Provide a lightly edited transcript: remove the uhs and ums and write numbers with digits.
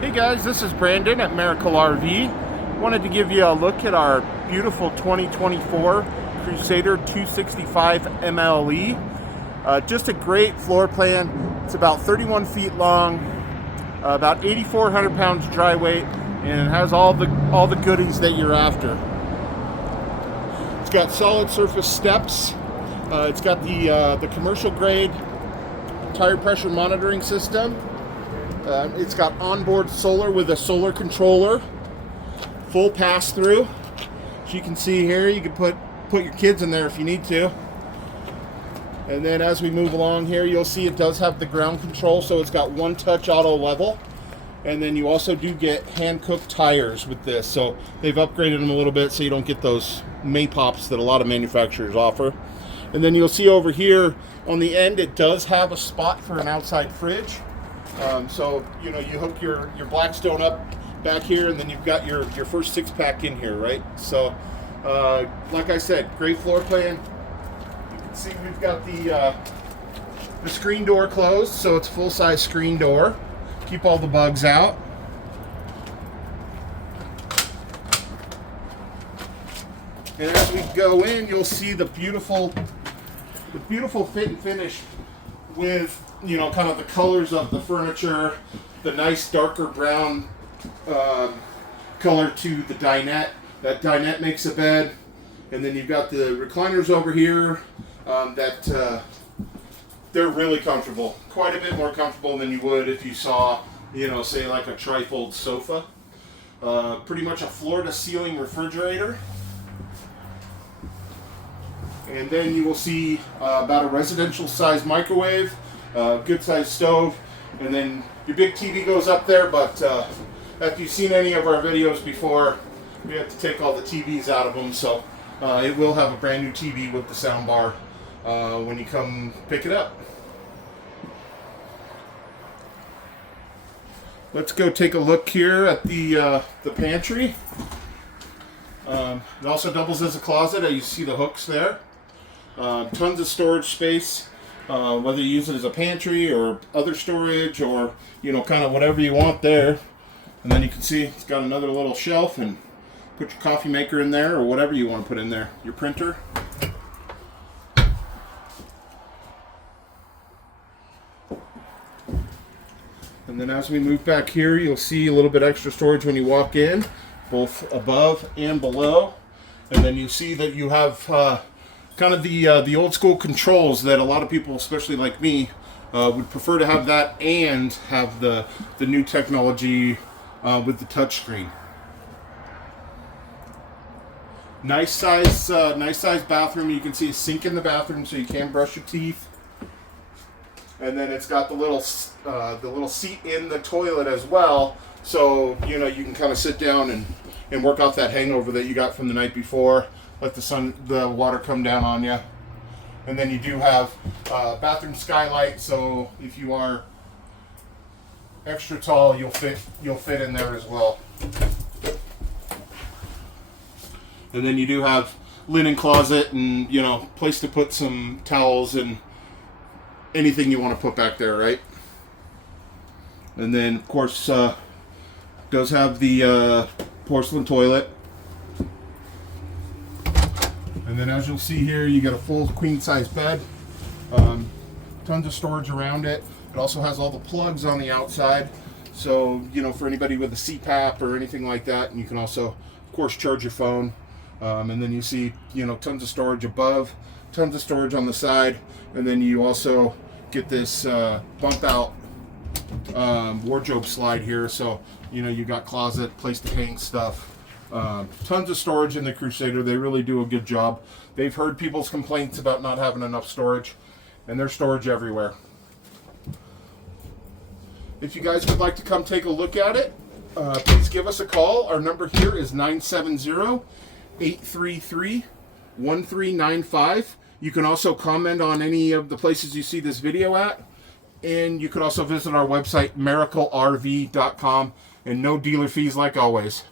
Hey guys, this is Brandon at Miracle RV. Wanted to give you a look at our beautiful 2024 Crusader 265 MLE. Just a great floor plan. It's about 31 feet long, about 8,400 pounds dry weight, and it has all the goodies that you're after. It's got solid surface steps. It's got the commercial grade tire pressure monitoring system. It's got onboard solar with a solar controller, full pass-through. As you can see here, you can put your kids in there if you need to. And then as we move along here, you'll see it does have the ground control, so it's got one touch auto level. And then you also do get hand-cooked tires with this, so they've upgraded them a little bit so you don't get those Maypops that a lot of manufacturers offer. And then you'll see over here on the end, it does have a spot for an outside fridge. So, you know, you hook your Blackstone up back here, and then you've got your first six-pack in here, right? So, like I said, great floor plan. You can see we've got the screen door closed, so it's a full-size screen door. Keep all the bugs out. And as we go in, you'll see the beautiful fit and finish with, you know, kind of the colors of the furniture, the nice darker brown color to the dinette. That dinette makes a bed, and then you've got the recliners over here that they're really comfortable, quite a bit more comfortable than you would if you saw, you know, say like a trifold sofa. Pretty much a floor-to-ceiling refrigerator. And then you will see about a residential size microwave, good sized stove, and then your big TV goes up there. But if you've seen any of our videos before, we have to take all the TVs out of them, so it will have a brand new TV with the sound bar when you come pick it up. Let's go take a look here at the pantry. It also doubles as a closet. You see the hooks there. Tons of storage space, whether you use it as a pantry or other storage, or, you know, kind of whatever you want there. And then you can see it's got another little shelf, and put your coffee maker in there or whatever you want to put in there. Your printer. And then as we move back here, you'll see a little bit extra storage when you walk in, both above and below. And then you see that you have kind of the old school controls that a lot of people, especially like me, would prefer to have that and have the new technology with the touchscreen. Nice size bathroom. You can see a sink in the bathroom, so you can brush your teeth. And then it's got the little seat in the toilet as well, so you know you can kind of sit down and work off that hangover that you got from the night before. Let the water come down on you. And then you do have bathroom skylight, so if you are extra tall, you'll fit in there as well. And then you do have linen closet and, you know, place to put some towels and anything you want to put back there, right? And then of course does have the porcelain toilet. And then as you'll see here, you got a full queen size bed, tons of storage around it. It also has all the plugs on the outside, so, you know, for anybody with a CPAP or anything like that. And you can also, of course, charge your phone. And then you see, you know, tons of storage above, tons of storage on the side. And then you also get this bump out wardrobe slide here, so, you know, you got closet, place to hang stuff. Tons of storage in the Crusader. They really do a good job. They've heard people's complaints about not having enough storage, and there's storage everywhere. If you guys would like to come take a look at it, please give us a call. Our number here is 970-833-1395. You can also comment on any of the places you see this video at, and you could also visit our website, miraclerv.com, and no dealer fees like always.